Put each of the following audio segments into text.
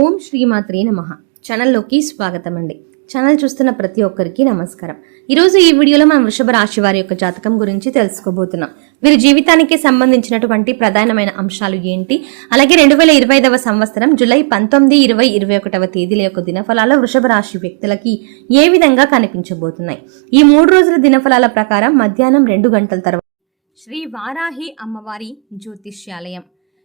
ఓం శ్రీమాత్రే నమ. ఛానల్లోకి స్వాగతం అండి ఛానల్ చూస్తున్న ప్రతి ఒక్కరికి నమస్కారం. ఈరోజు ఈ వీడియోలో మనం వృషభ రాశి వారి యొక్క జాతకం గురించి తెలుసుకోబోతున్నాం. వీరి జీవితానికి సంబంధించినటువంటి ప్రధానమైన అంశాలు ఏంటి? అలాగే రెండు వేల ఇరవై ఐదవ సంవత్సరం జూలై పంతొమ్మిది ఇరవై ఇరవై ఒకటవ తేదీల యొక్క దినఫలాలు వృషభ రాశి వ్యక్తులకి ఏ విధంగా కనిపించబోతున్నాయి? ఈ మూడు రోజుల దినఫలాల ప్రకారం మధ్యాహ్నం రెండు గంటల తర్వాత శ్రీ వారాహి అమ్మవారి జ్యోతిష్యాలయం.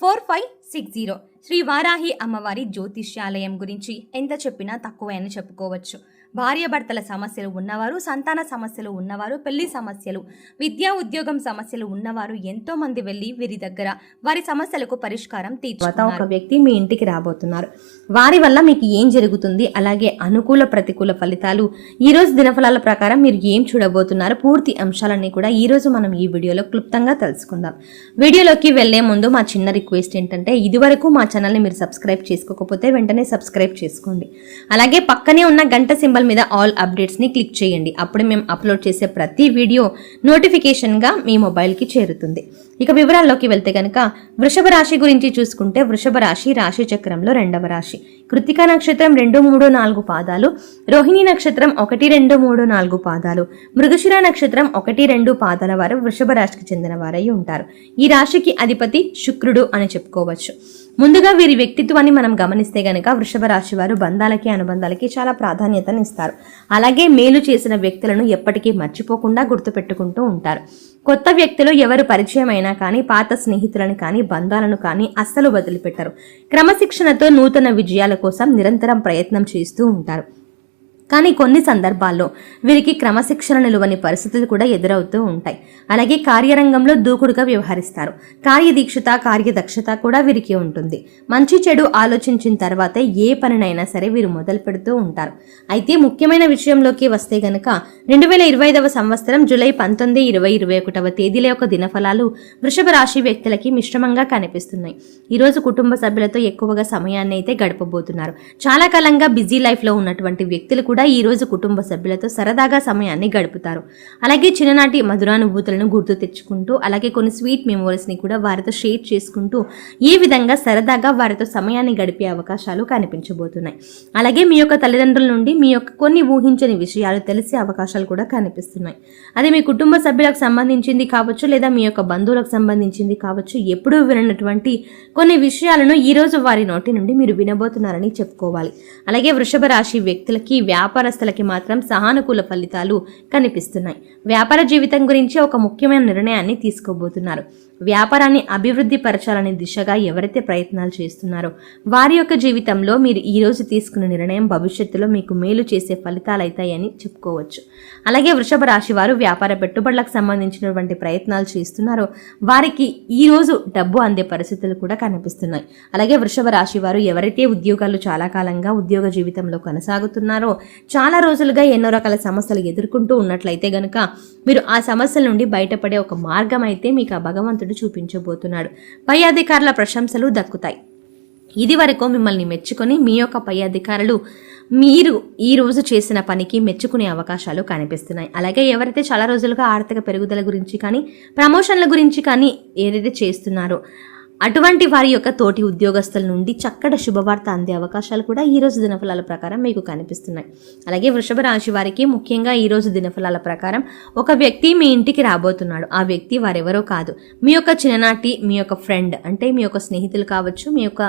four five six zero. Shri Varahi అమ్మవారి జ్యోతిష్యాలయం గురించి ఎంత చెప్పినా తక్కువే అని చెప్పుకోవచ్చు. భార్యాభర్తల సమస్యలు ఉన్నవారు సంతాన సమస్యలు ఉన్నవారు పెళ్ళి సమస్యలు విద్యా ఉద్యోగం సమస్యలు ఉన్నవారు ఎంతో మంది వెళ్ళి వీరి దగ్గర వారి సమస్యలకు పరిష్కారం తీర్చుకున్నారు ఒక వ్యక్తి మీ ఇంటికి రాబోతున్నారు. వారి వల్ల మీకు ఏం జరుగుతుంది? అలాగే అనుకూల ప్రతికూల ఫలితాలు ఈ రోజు దినఫలాల ప్రకారం మీరు ఏం చూడబోతున్నారు? పూర్తి అంశాలన్నీ కూడా ఈ రోజు మనం ఈ వీడియోలో క్లుప్తంగా తెలుసుకుందాం. వీడియోలోకి వెళ్ళే ముందు మా చిన్న రిక్వెస్ట్ ఏంటంటే ఇదివరకు మా ఛానల్ని మీరు సబ్స్క్రైబ్ చేసుకోకపోతే వెంటనే సబ్స్క్రైబ్ చేసుకోండి. అలాగే పక్కనే ఉన్న గంట సింబల్ మీద ఆల్ అప్డేట్స్ని క్లిక్ చేయండి. అప్పుడు మేము అప్లోడ్ చేసే ప్రతి వీడియో నోటిఫికేషన్గా మీ మొబైల్కి చేరుతుంది. ఇక వివరాల్లోకి వెళ్తే కనుక వృషభ రాశి గురించి చూసుకుంటే వృషభ రాశి రాశి చక్రంలో రెండవ రాశి. కృతిక నక్షత్రం రెండు మూడు నాలుగు పాదాలు రోహిణి నక్షత్రం ఒకటి రెండు మూడు నాలుగు పాదాలు మృగశిర నక్షత్రం ఒకటి రెండు పాదాల వారు వృషభ రాశికి చెందిన వారై ఉంటారు. ఈ రాశికి అధిపతి శుక్రుడు అని చెప్పుకోవచ్చు. ముందుగా వీరి వ్యక్తిత్వాన్ని మనం గమనిస్తే గనక వృషభ రాశి వారు బంధాలకి అనుబంధాలకి చాలా ప్రాధాన్యతను ఇస్తారు. అలాగే మేలు చేసిన వ్యక్తులను ఎప్పటికీ మర్చిపోకుండా గుర్తుపెట్టుకుంటూ ఉంటారు. కొత్త వ్యక్తులు ఎవరు పరిచయం అయినా కానీ పాత స్నేహితులను కానీ బంధాలను కానీ అస్సలు వదిలిపెట్టరు. క్రమశిక్షణతో నూతన విజయాల కోసం నిరంతరం ప్రయత్నం చేస్తూ ఉంటారు. కానీ కొన్ని సందర్భాల్లో వీరికి క్రమశిక్షణ నిలువని పరిస్థితులు కూడా ఎదురవుతూ ఉంటాయి. అలాగే కార్యరంగంలో దూకుడుగా వ్యవహరిస్తారు. కార్యదీక్షత కార్యదక్షత కూడా వీరికి ఉంటుంది. మంచి చెడు ఆలోచించిన తర్వాత ఏ పనినైనా సరే వీరు మొదలు పెడుతూ ఉంటారు. అయితే ముఖ్యమైన విషయంలోకి వస్తే గనక రెండు వేల ఇరవై ఐదవ సంవత్సరం జూలై పంతొమ్మిది ఇరవై ఇరవై ఒకటవ తేదీల యొక్క దినఫలాలు వృషభ రాశి వ్యక్తులకి మిశ్రమంగా కనిపిస్తున్నాయి. ఈరోజు కుటుంబ సభ్యులతో ఎక్కువగా సమయాన్ని అయితే గడపబోతున్నారు. చాలా కాలంగా బిజీ లైఫ్లో ఉన్నటువంటి వ్యక్తులు కూడా ఈ రోజు కుటుంబ సభ్యులతో సరదాగా సమయాన్ని గడుపుతారు. అలాగే చిన్ననాటి మధురానుభూతులను గుర్తు తెచ్చుకుంటూ అలాగే కొన్ని స్వీట్ మెమోరీస్ని కూడా వారితో షేర్ చేసుకుంటూ ఈ విధంగా సరదాగా వారితో సమయాన్ని గడిపే అవకాశాలు కనిపించబోతున్నాయి. అలాగే మీ యొక్క తల్లిదండ్రుల నుండి మీ యొక్క కొన్ని ఊహించని విషయాలు తెలిసే అవకాశాలు కూడా కనిపిస్తున్నాయి. అది మీ కుటుంబ సభ్యులకు సంబంధించింది కావచ్చు లేదా మీ యొక్క బంధువులకు సంబంధించింది కావచ్చు ఎప్పుడూ వినటువంటి కొన్ని విషయాలను ఈరోజు వారి నోటి నుండి మీరు వినబోతున్నారని చెప్పుకోవాలి. అలాగే వృషభ రాశి వ్యక్తులకి వ్యాపారస్తులకి మాత్రం సహానుకూల ఫలితాలు కనిపిస్తున్నాయి. వ్యాపార జీవితం గురించి ఒక ముఖ్యమైన నిర్ణయాన్ని తీసుకోబోతున్నారు. వ్యాపారాన్ని అభివృద్ధి పరచాలనే దిశగా ఎవరైతే ప్రయత్నాలు చేస్తున్నారో వారి యొక్క జీవితంలో మీరు ఈరోజు తీసుకున్న నిర్ణయం భవిష్యత్తులో మీకు మేలు చేసే ఫలితాలు అవుతాయని చెప్పుకోవచ్చు. అలాగే వృషభ రాశి వారు వ్యాపార పెట్టుబడులకు సంబంధించినటువంటి ప్రయత్నాలు చేస్తున్నారో వారికి ఈరోజు డబ్బు అందే పరిస్థితులు కూడా కనిపిస్తున్నాయి. అలాగే వృషభ రాశి వారు ఎవరైతే ఉద్యోగాలు చాలా కాలంగా ఉద్యోగ జీవితంలో కొనసాగుతున్నారో చాలా రోజులుగా ఎన్నో రకాల సమస్యలు ఎదుర్కొంటూ ఉన్నట్లయితే గనుక మీరు ఆ సమస్యల నుండి బయటపడే ఒక మార్గం అయితే మీకు ఆ భగవంతుడు చూపించబోతున్నాడు. పై అధికారుల ప్రశంసలు దక్కుతాయి. ఇది వరకు మిమ్మల్ని మెచ్చుకొని మీ యొక్క పై అధికారులు మీరు ఈ రోజు చేసిన పనికి మెచ్చుకునే అవకాశాలు కనిపిస్తున్నాయి. అలాగే ఎవరైతే చాలా రోజులుగా ఆర్థిక పెరుగుదల గురించి కానీ ప్రమోషన్ల గురించి కానీ ఏదైతే చేస్తున్నారో అటువంటి వారి యొక్క తోటి ఉద్యోగస్తుల నుండి చక్కటి శుభవార్త అందే అవకాశాలు కూడా ఈ రోజు దినఫలాల ప్రకారం మీకు కనిపిస్తున్నాయి. అలాగే వృషభ రాశి వారికి ముఖ్యంగా ఈ రోజు దినఫలాల ప్రకారం ఒక వ్యక్తి మీ ఇంటికి రాబోతున్నాడు. ఆ వ్యక్తి వారెవరో కాదు. మీ యొక్క చిన్ననాటి మీ యొక్క ఫ్రెండ్ అంటే మీ యొక్క స్నేహితులు కావచ్చు మీ యొక్క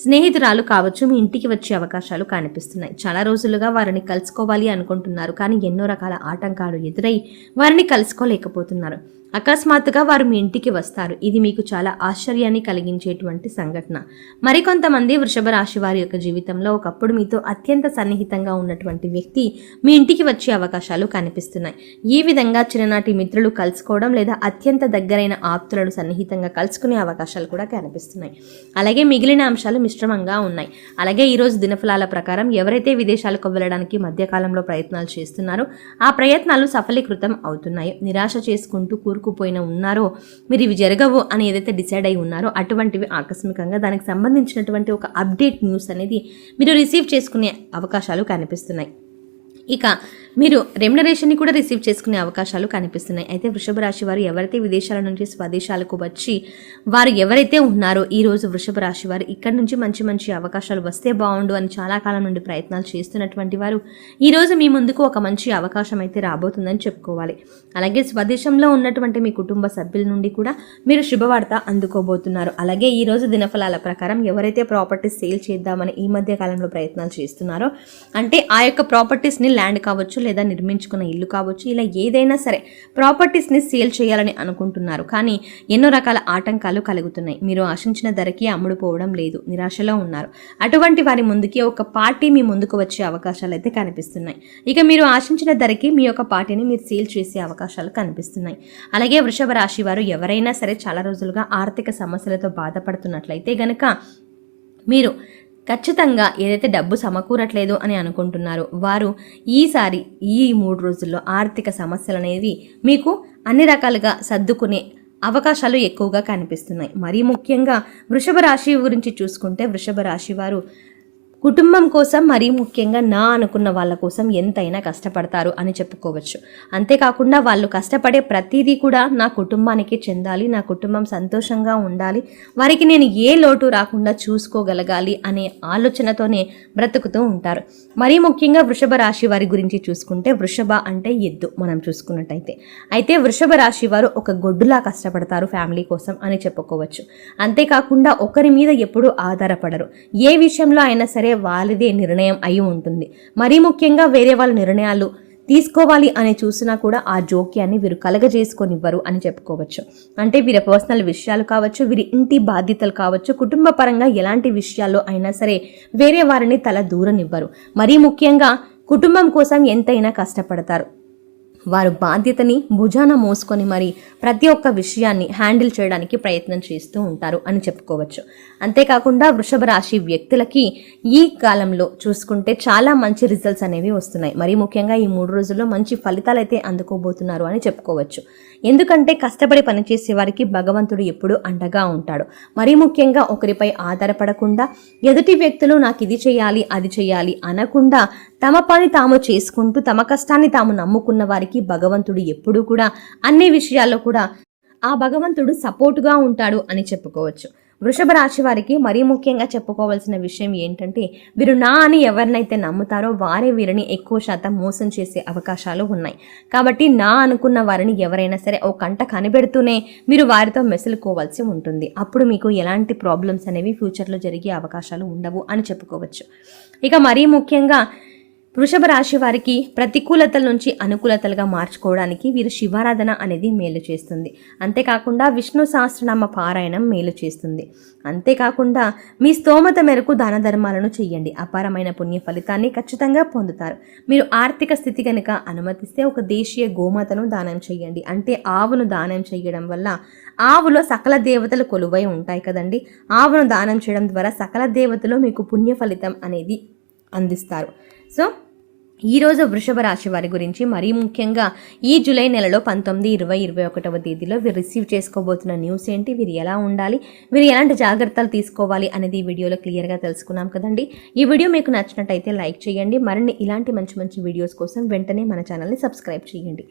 స్నేహితురాలు కావచ్చు మీ ఇంటికి వచ్చే అవకాశాలు కనిపిస్తున్నాయి. చాలా రోజులుగా వారిని కలుసుకోవాలి అనుకుంటున్నారు. కానీ ఎన్నో రకాల ఆటంకాలు ఎదురై వారిని కలుసుకోలేకపోతున్నారు. అకస్మాత్తుగా వారు మీ ఇంటికి వస్తారు. ఇది మీకు చాలా ఆశ్చర్యాన్ని కలిగించేటువంటి సంఘటన. మరికొంతమంది వృషభ రాశి వారి యొక్క జీవితంలో ఒకప్పుడు మీతో అత్యంత సన్నిహితంగా ఉన్నటువంటి వ్యక్తి మీ ఇంటికి వచ్చే అవకాశాలు కనిపిస్తున్నాయి. ఈ విధంగా చిన్ననాటి మిత్రులు కలుసుకోవడం లేదా అత్యంత దగ్గరైన ఆప్తులను సన్నిహితంగా కలుసుకునే అవకాశాలు కూడా కనిపిస్తున్నాయి. అలాగే మిగిలిన అంశాలు మిశ్రమంగా ఉన్నాయి. అలాగే ఈరోజు దినఫలాల ప్రకారం ఎవరైతే విదేశాలకు వెళ్ళడానికి మధ్యకాలంలో ప్రయత్నాలు చేస్తున్నారో ఆ ప్రయత్నాలు సఫలీకృతం అవుతున్నాయి. నిరాశ చేసుకుంటూ కూరుకుపోయిన ఉన్నారో మీరు ఇవి జరగవు అని ఏదైతే డిసైడ్ అయి ఉన్నారో అటువంటివి ఆకస్మికంగా దానికి సంబంధించినటువంటి ఒక అప్డేట్ న్యూస్ అనేది మీరు రిసీవ్ చేసుకునే అవకాశాలు కనిపిస్తున్నాయి. ఇక మీరు రెమ్యునరేషన్ని కూడా రిసీవ్ చేసుకునే అవకాశాలు కనిపిస్తున్నాయి. అయితే వృషభ రాశి వారు ఎవరైతే విదేశాల నుంచి స్వదేశాలకు వచ్చి వారు ఎవరైతే ఉన్నారో ఈ రోజు వృషభ రాశి వారు ఇక్కడ నుంచి మంచి మంచి అవకాశాలు వస్తే బాగుండు అని చాలా కాలం నుండి ప్రయత్నాలు చేస్తున్నటువంటి వారు ఈరోజు మీ ముందుకు ఒక మంచి అవకాశం అయితే రాబోతుందని చెప్పుకోవాలి. అలాగే స్వదేశంలో ఉన్నటువంటి మీ కుటుంబ సభ్యుల నుండి కూడా మీరు శుభవార్త అందుకోబోతున్నారు. అలాగే ఈరోజు దినఫలాల ప్రకారం ఎవరైతే ప్రాపర్టీస్ సేల్ చేద్దామని ఈ మధ్య కాలంలో ప్రయత్నాలు చేస్తున్నారో అంటే ఆ యొక్క ప్రాపర్టీస్ని ల్యాండ్ కావచ్చు లేదా నిర్మించుకున్న ఇల్లు కావచ్చు ఇలా ఏదైనా సరే ప్రాపర్టీస్ని సేల్ చేయాలని అనుకుంటున్నారు. కానీ ఎన్నో రకాల ఆటంకాలు కలుగుతున్నాయి. మీరు ఆశించిన ధరకి అమ్ముడుపోవడం లేదు. నిరాశలో ఉన్నారు. అటువంటి వారి ముందుకి ఒక పార్టీ మీ ముందుకు వచ్చే అవకాశాలు అయితే కనిపిస్తున్నాయి. ఇక మీరు ఆశించిన ధరకి మీ యొక్క పార్టీని మీరు సేల్ చేసే అవకాశాలు కనిపిస్తున్నాయి. అలాగే వృషభ రాశి వారు ఎవరైనా సరే చాలా రోజులుగా ఆర్థిక సమస్యలతో బాధపడుతున్నట్లయితే గనక మీరు ఖచ్చితంగా ఏదైతే డబ్బు సమకూరట్లేదు అని అనుకుంటున్నారో వారు ఈసారి ఈ మూడు రోజుల్లో ఆర్థిక సమస్యలు అనేవి మీకు అన్ని రకాలుగా సర్దుకునే అవకాశాలు ఎక్కువగా కనిపిస్తున్నాయి. మరీ ముఖ్యంగా వృషభ రాశి గురించి చూసుకుంటే వృషభ రాశి వారు కుటుంబం కోసం మరీ ముఖ్యంగా నా అనుకున్న వాళ్ళ కోసం ఎంతైనా కష్టపడతారు అని చెప్పుకోవచ్చు. అంతేకాకుండా వాళ్ళు కష్టపడే ప్రతిదీ కూడా నా కుటుంబానికి చెందాలి నా కుటుంబం సంతోషంగా ఉండాలి వారికి నేను ఏ లోటు రాకుండా చూసుకోగలగాలి అనే ఆలోచనతోనే బ్రతుకుతూ ఉంటారు. మరీ ముఖ్యంగా వృషభ రాశి వారి గురించి చూసుకుంటే వృషభ అంటే ఎద్దు మనం చూసుకున్నట్టయితే. అయితే వృషభ రాశి వారు ఒక గొడ్డులా కష్టపడతారు ఫ్యామిలీ కోసం అని చెప్పుకోవచ్చు. అంతేకాకుండా ఒకరి మీద ఎప్పుడూ ఆధారపడరు. ఏ విషయంలో అయినా సరే సరే వాళ్ళదే నిర్ణయం అయి ఉంటుంది. మరీ ముఖ్యంగా వేరే వాళ్ళ నిర్ణయాలు తీసుకోవాలి అని చూసినా కూడా ఆ జోక్యాన్ని వీరు కలగజేసుకొనివ్వరు అని చెప్పుకోవచ్చు. అంటే వీరి పర్సనల్ విషయాలు కావచ్చు వీరి ఇంటి బాధ్యతలు కావచ్చు కుటుంబ పరంగా ఎలాంటి విషయాల్లో అయినా సరే వేరే వారిని తల దూరనివ్వరు. మరీ ముఖ్యంగా కుటుంబం కోసం ఎంతైనా కష్టపడతారు. వారు బాధ్యతని భుజాన మోసుకొని మరి ప్రతి ఒక్క విషయాన్ని హ్యాండిల్ చేయడానికి ప్రయత్నం చేస్తూ ఉంటారు అని చెప్పుకోవచ్చు. అంతేకాకుండా వృషభ రాశి వ్యక్తులకి ఈ కాలంలో చూసుకుంటే చాలా మంచి రిజల్ట్స్ అనేవి వస్తున్నాయి. మరి ముఖ్యంగా ఈ మూడు రోజుల్లో మంచి ఫలితాలు అయితే అందుకోబోతున్నారు అని చెప్పుకోవచ్చు. ఎందుకంటే కష్టపడి పనిచేసే వారికి భగవంతుడు ఎప్పుడూ అండగా ఉంటాడు. మరీ ముఖ్యంగా ఒకరిపై ఆధారపడకుండా ఎదుటి వ్యక్తులు నాకు ఇది చేయాలి అది చేయాలి అనకుండా తమ పని తాము చేసుకుంటూ తమ కష్టాన్ని తాము నమ్ముకున్న వారికి భగవంతుడు ఎప్పుడూ కూడా అన్ని విషయాల్లో కూడా ఆ భగవంతుడు సపోర్టుగా ఉంటాడు అని చెప్పుకోవచ్చు. వృషభ రాశి వారికి మరీ ముఖ్యంగా చెప్పుకోవాల్సిన విషయం ఏంటంటే వీరు నా అని ఎవరినైతే నమ్ముతారో వారే వీరిని ఎక్కువ శాతం మోసం చేసే అవకాశాలు ఉన్నాయి. కాబట్టి నా అనుకున్న వారిని ఎవరైనా సరే ఓ కంట కనిపెడుతూనే మీరు వారితో మెసులుకోవాల్సి ఉంటుంది. అప్పుడు మీకు ఎలాంటి ప్రాబ్లమ్స్ అనేవి ఫ్యూచర్లో జరిగే అవకాశాలు ఉండవు అని చెప్పుకోవచ్చు. ఇక మరీ ముఖ్యంగా వృషభ రాశి వారికి ప్రతికూలతల నుంచి అనుకూలతలుగా మార్చుకోవడానికి వీరు శివారాధన అనేది మేలు చేస్తుంది. అంతేకాకుండా విష్ణు సహస్రనామ పారాయణం మేలు చేస్తుంది. అంతేకాకుండా మీ స్తోమత మేరకు దాన ధర్మాలను చేయండి అపారమైన పుణ్య ఫలితాన్ని ఖచ్చితంగా పొందుతారు. మీరు ఆర్థిక స్థితి కనుక అనుమతిస్తే ఒక దేశీయ గోమాతను దానం చేయండి అంటే ఆవును దానం చేయడం వల్ల ఆవులో సకల దేవతలు కొలువై ఉంటాయి కదండి. ఆవును దానం చేయడం ద్వారా సకల దేవతలు మీకు పుణ్య ఫలితం అనేది అందిస్తారు. సో ఈరోజు వృషభ రాశి వారి గురించి మరీ ముఖ్యంగా ఈ జూలై నెలలో పంతొమ్మిది ఇరవై ఇరవై ఒకటవ తేదీలో వీరు రిసీవ్ చేసుకోబోతున్న న్యూస్ ఏంటి? వీరు ఎలా ఉండాలి? వీరు ఎలాంటి జాగ్రత్తలు తీసుకోవాలి అనేది ఈ వీడియోలో క్లియర్గా తెలుసుకున్నాం కదండి. ఈ వీడియో మీకు నచ్చినట్టయితే లైక్ చేయండి. మరిన్ని ఇలాంటి మంచి మంచి వీడియోస్ కోసం వెంటనే మన ఛానల్ని సబ్స్క్రైబ్ చేయండి.